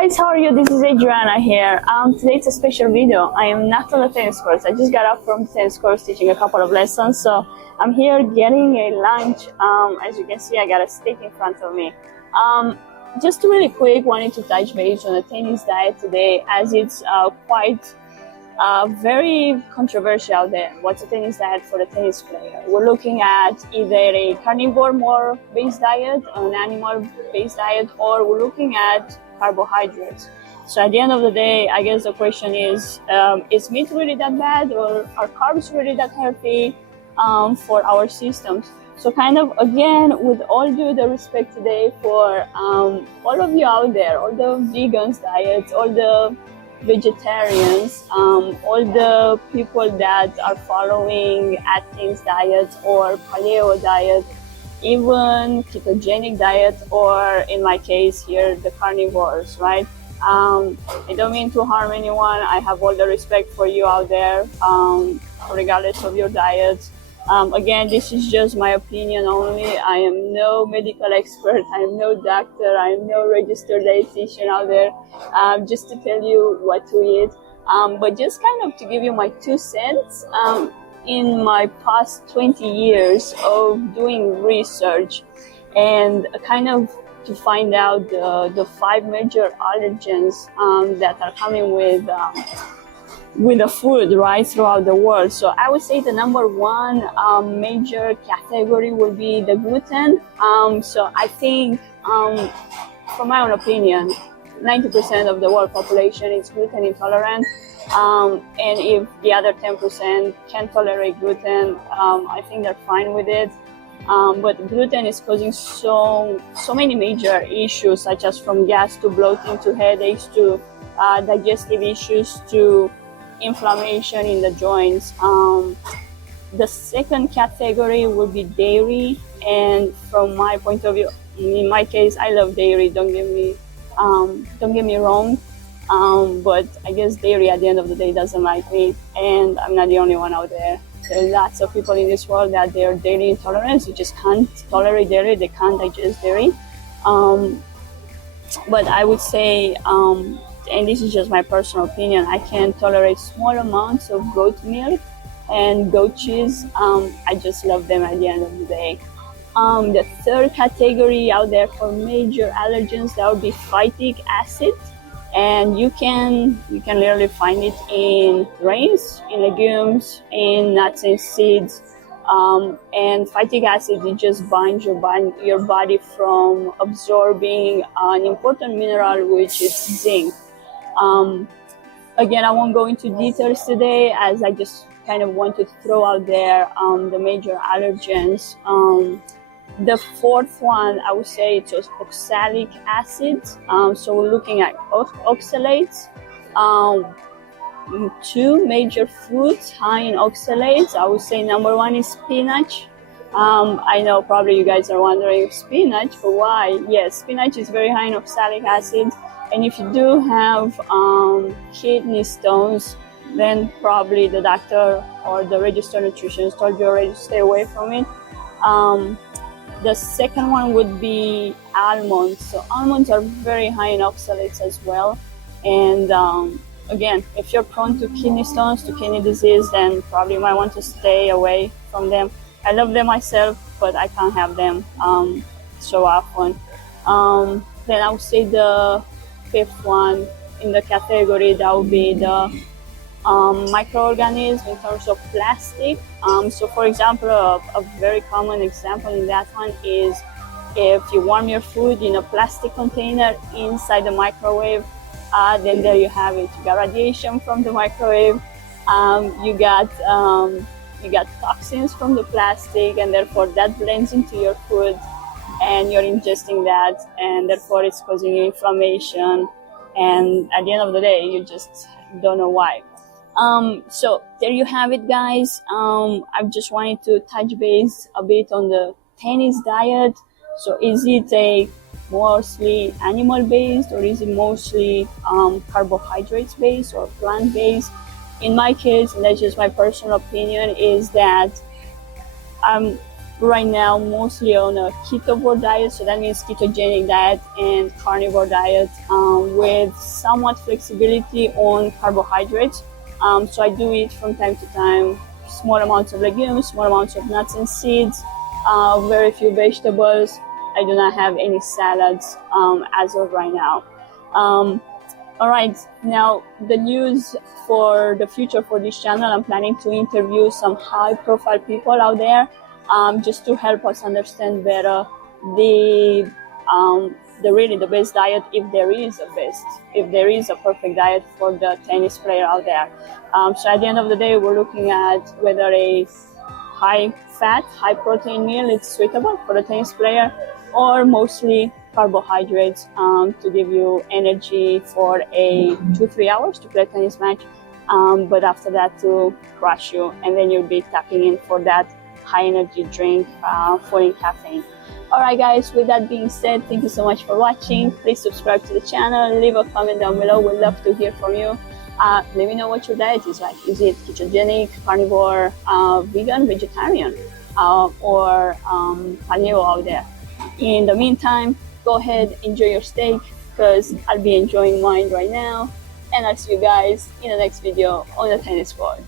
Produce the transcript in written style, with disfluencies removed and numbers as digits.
guys, how are you? This is Adriana here. Today it's a special video. I am not on the tennis course. I just got up from the tennis course teaching a couple of lessons. So I'm here getting a lunch. As you can see, I got a steak in front of me. Just really quick, wanted to touch base on the tennis diet today, as it's quite very controversial out there. What's a tennis diet for the tennis player? We're looking at either a carnivore more based diet, an animal based diet, or we're looking at carbohydrates. So at the end of the day, I guess the question is meat really that bad, or are carbs really that healthy for our systems? So kind of, again, with all due the respect today for all of you out there, all the vegans diets, all the vegetarians, all the people that are following Atkins diet or Paleo diet, even ketogenic diet, or in my case here, the carnivores, right? I don't mean to harm anyone. I have all the respect for you out there, regardless of your diet. Again, this is just my opinion only. I am no medical expert. I am no doctor. I am no registered dietitian out there, just to tell you what to eat. But just kind of to give you my 2 cents, in my past 20 years of doing research and kind of to find out the 5 major allergens that are coming with the food, right, throughout the world. So I would say the number one major category will be the gluten. So I think, from my own opinion, 90% of the world population is gluten intolerant. And if the other 10% can tolerate gluten, I think they're fine with it. But gluten is causing so many major issues, such as from gas to bloating to headaches to digestive issues to inflammation in the joints. The second category would be dairy, and from my point of view, in my case, I love dairy. Don't get me wrong, but I guess dairy at the end of the day doesn't like me, and I'm not the only one out there. There are lots of people in this world that they're dairy intolerant. You just can't tolerate dairy. They can't digest dairy. But I would say, and this is just my personal opinion, I can tolerate small amounts of goat milk and goat cheese. I just love them at the end of the day. The third category out there for major allergens, that would be phytic acid. And you can literally find it in grains, in legumes, in nuts and seeds. And phytic acid, it just binds your body from absorbing an important mineral, which is zinc. Again, I won't go into details today, as I just kind of want to throw out there the major allergens. The fourth one, I would say, it's oxalic acid. So we're looking at oxalates. 2 major foods high in oxalates. I would say number 1 is spinach. I know probably you guys are wondering, spinach, but why? Yes, spinach is very high in oxalic acid. And if you do have kidney stones, then probably the doctor or the registered nutritionist told you already to stay away from it. The second one would be almonds. So almonds are very high in oxalates as well. And again, if you're prone to kidney stones, to kidney disease, then probably you might want to stay away from them. I love them myself, but I can't have them so often. Then I would say the 5th one in the category, that would be the microorganisms in terms of plastic. So for example, a very common example in that one is if you warm your food in a plastic container inside the microwave, then there you have it. You got radiation from the microwave. You got toxins from the plastic, and therefore that blends into your food, and you're ingesting that, and therefore it's causing you inflammation. And at the end of the day, you just don't know why. So there you have it, guys. I just wanted to touch base a bit on the tennis diet. So is it a mostly animal based, or is it mostly carbohydrates based or plant based? In my case, and that's just my personal opinion, is that right now mostly on a ketovore diet, so that means ketogenic diet and carnivore diet, with somewhat flexibility on carbohydrates. So I do eat from time to time small amounts of legumes, small amounts of nuts and seeds, very few vegetables. I do not have any salads as of right now. All right, now the news for the future for this channel, I'm planning to interview some high-profile people out there, just to help us understand better the really the best diet, if there is a perfect diet for the tennis player out there. So at the end of the day, we're looking at whether a high-fat, high-protein meal is suitable for the tennis player, or mostly carbohydrates to give you energy for 2-3 hours to play a tennis match, but after that to crush you, and then you'll be tapping in for that high energy drink full in caffeine. Alright guys, with that being said, thank you so much for watching. Please subscribe to the channel, leave a comment down below, we'd love to hear from you. Let me know what your diet is like. Is it ketogenic, carnivore, vegan, vegetarian, or paleo out there? In the meantime, go ahead, enjoy your steak, because I'll be enjoying mine right now, and I'll see you guys in the next video on the tennis court.